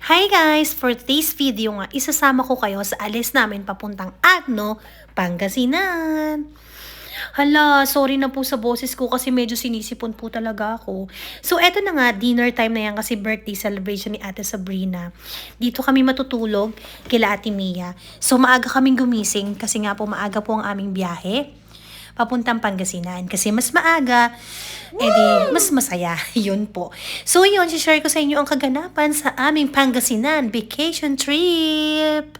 Hi guys! For today's video nga, isasama ko kayo sa alis namin papuntang Agno, Pangasinan. Hala, sorry na po sa boses ko kasi medyo sinisipon po talaga ako. So eto na nga, dinner time na yan kasi birthday celebration ni Ate Sabrina. Dito kami matutulog kila Ate Mia. So maaga kaming gumising kasi nga po maaga po ang aming biyahe papuntang Pangasinan. Kasi mas maaga, edi mas masaya. Yun po. So yun, share ko sa inyo ang kaganapan sa aming Pangasinan vacation trip.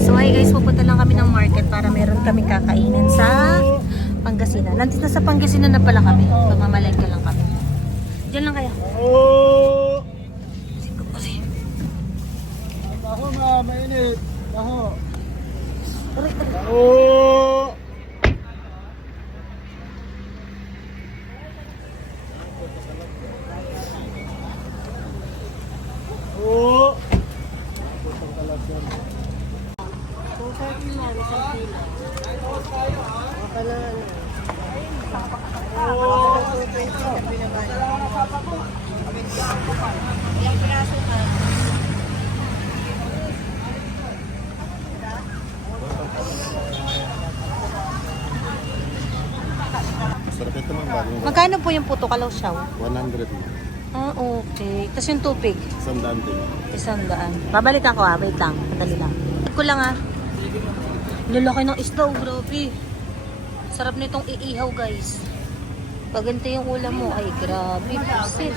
So hi guys, pupunta lang kami ng market para meron kaming kakainin sa Pangasinan. Nandito na sa Pangasinan na pala kami. Pamamalengke lang kami. Diyan lang kaya. Baho ma, mainit. Baho. Aray, aray. Baho. Baho. Sarap ito man bagong Magkano po yung puto kalaw siyaw? 100 na. Ah, okay. Tapos yung tubig? Sandaan din. 100. Babalikan ko wait lang. Madali lang. Ko lang Lulaki ng isda, grabe. Sarap nitong iihaw, guys. Pag ganito yung ulam mo, ay grabe. Pusit.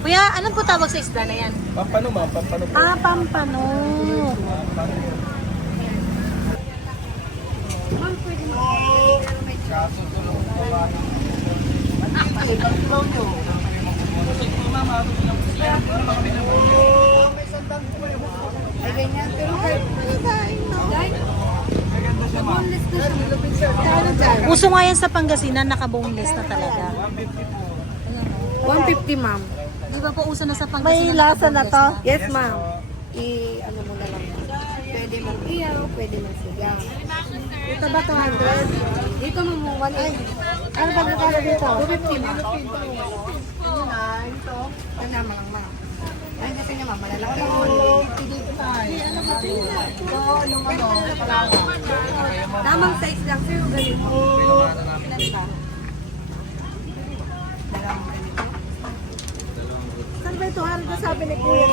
Kuya, anong po tawag sa isda na yan? Pampano ma, pampano po. Ah, pampano. Kaso tulong po ba? Uso nga yan sa Pangasinan, naka-boneless na talaga. 150 ma'am. Di ba po uso na sa May Pangasinan? lasa na to? naka-boneless Yes ma'am. Ano mo na lang. Pwede mong iyaw, pwede mong sigaw. Ito ba 200? Dito mo mo 180. Ano ba magkano dito? 250 ma'am. Ito. Tandama lang ma'am. Ay kasi nga ma'am, malalaki. Tamang size lang sa'yo. Galing mo. Ilan pa? Saan ba ito? Harap na sabi ni Kuya?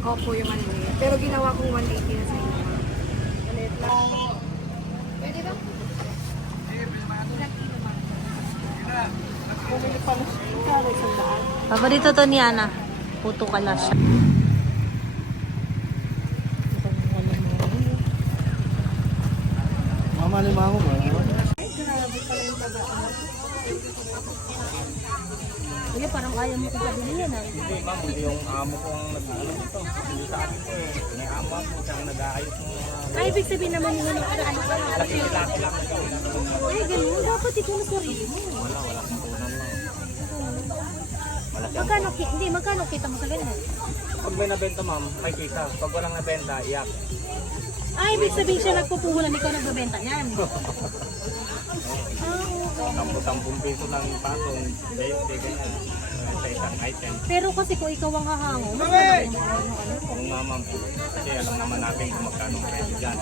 Opo, yung maliliit. Pero ginawa kong 180 na sa inyo. Maliit lang. Pwede ba? Ilang kilo, ma'am? Bumili pa ng karo, 100. Paborito to ni Ana. Puto kala siya. Mama lima ako ba? Kuya, parang ayaw mo kong pabili yan Hindi ma'am, hindi yung amo ko ang nag-ano ito. Hindi sa akin ko eh. May amo ako siyang nag-aayos mo. Ay, ibig sabihin naman yung ano ka. Kasi laki lang. Ay, ganun. Dapat ikaw na sarili mo. Wala kang tunan lang. Malaki ang Magkano kita mo sa ganun? Pag may nabenta ma'am, may kita. Pag walang nabenta, iyak. Ay, ibig sabihin siya nagpupuhulan, ikaw nagbabenta niyan. 10 piso ng patong, 20, ganyan. Sa isang item. Pero kasi kung ikaw ang hahango, Kung ma'am, kasi alam naman natin kung magkano ang presyo dyan.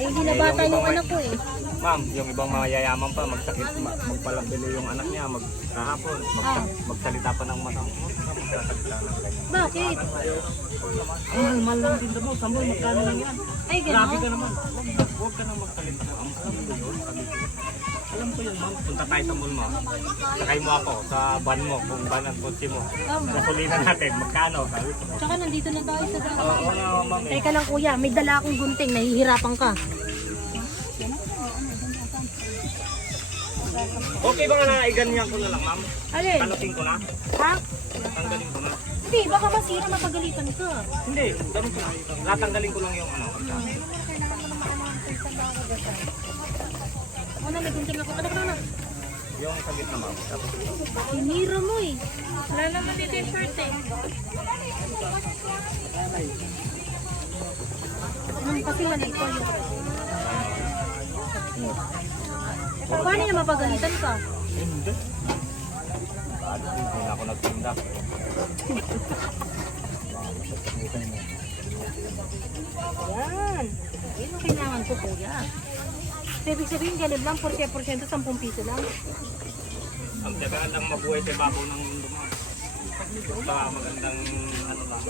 eh, hindi na bata yung anak ko eh. Ma'am, yung ibang mga yayaman pa, magsakit, magpalabili yung anak niya, kahapon, magsalita pa ng mata. Magsasalita ng ganyan. Bakit? Ay, mahal lang din daw, Samboy, magkano lang yan? Ay, Grabe ka gano'n. naman. Huwag ka na magsalita, ma'am. Alam ko yun, sabi ko. Alam ko yun, ma'am. Punta tayo sa mall mo. Sakay mo ako sa van mo, kung van ang kotse mo. Tama. Nasulinan natin, magkano? Sabi ko. Tsaka nandito na tayo sa daan. Oo nga, ma'am. Eh. Teka lang kuya, may dala akong gunting, nahihirapan ka. Okay ba nga na iganyan ko na lang, ma'am? Alin? Tanutin ko na? Ha? Tanggalin ko na? Hindi, baka masira, mapagalitan ka. Hindi, ganun ko na. Latanggalin ko lang yung ano. Una, may gunting ako. Ano na? Yung sa gitna, ma'am. Tapos, Hinira mo eh. Wala naman dito yung shirt eh. Kasi yan ito yung Paano niya mapagalitan ka? Hindi. Hindi na ako nagtinda. Yan. Yun ang kailangan ko, kuya. Ibig sabihin, ganun lang, 40% 10 piso lang. Ang tagaan lang mabuhay sa babaw ng mundo mo. Baka magandang ano lang.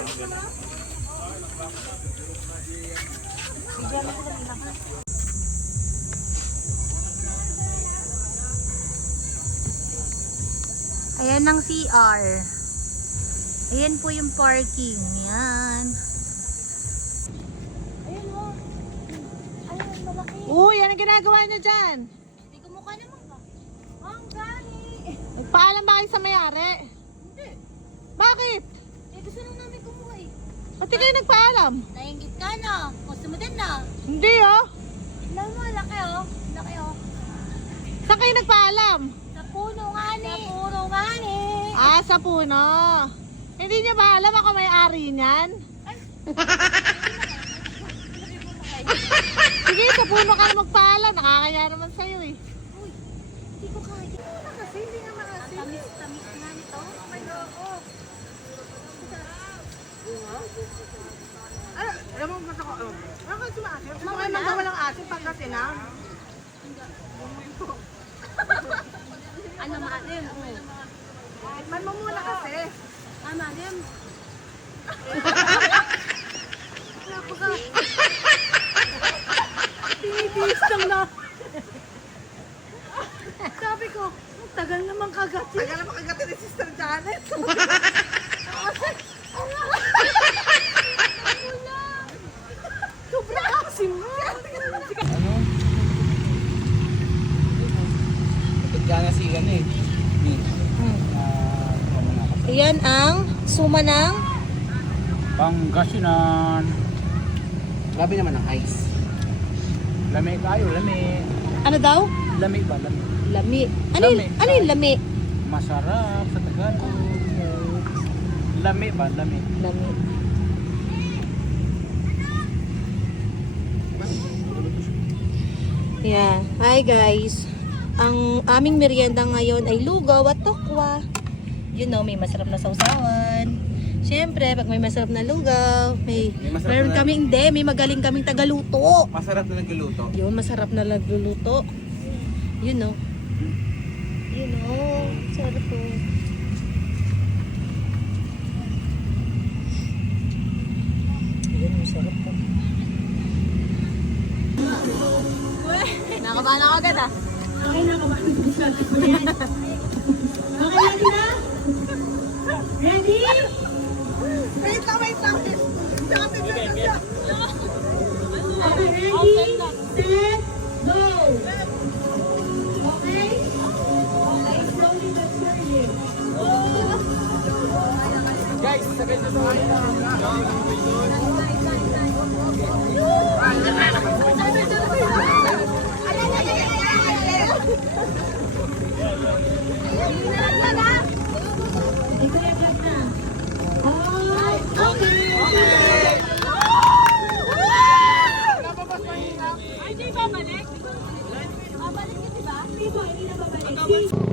Ayan ang CR. Ayan po yung parking. Yan. Ayun o. Ayun, malaki. Uy, ano ginagawa niyo dyan? Hindi ko mukha naman ka. Ang gani. Nagpaalam ba kayo sa may-ari? Hindi. Bakit? Eh, gusto lang namin kumuha eh. Ba't di kayo nagpaalam? Nainggit ka na. Gusto mo din na. Hindi oh. Alam mo, laki oh. Laki oh. Saan kayo nagpaalam? Sa puno nga ni. Sa puno nga ni. Ah, sa puno. Hindi niyo ba alam ako may-ari niyan? Sige, sa puno ka na magpaalam. Nakakaya naman sa'yo eh. Uy, hindi ko kaya. Hindi mo na kasi, hindi nga maasin. Ang tamis-tamis na nito. Oh my God. Alam mo, gusto ko. Ano kasi maasin? Gusto ko kayo magkawalang asin pagkasinang. Ano maasim? Man mo muna kasi. Ah, maasim. Tinibis lang na. Sabi ko, tagal naman kagat. Tagal naman kagat ni Sister Janet. Sobra asim mo. Ano? Kapit ka na sigan eh. Ayan ang suma ng Pangasinan. Grabe naman ang ice. Lami tayo, lami. ano daw? Lami ba? Lami. Lami. Lami. Ano yung lami? Masarap sa Tagalog. Lami ba? Lami. Lami. Yeah. Hi guys. Ang aming merienda ngayon ay lugaw at tokwa. You know, may masarap na sausawan. Siyempre, pag may masarap na lugaw, meron kaming may magaling kaming tagaluto. Masarap na nagluluto. Yun, masarap na nagluluto. You know. You know, sarap po. Yun, masarap po. Nakabahan ako agad ah. Wait lang, wait lang. Tsaka tignan ko siya. Guys, sabay na sa Ay, di babalik? Babalik ka, diba? Hindi ba? Hindi na babalik.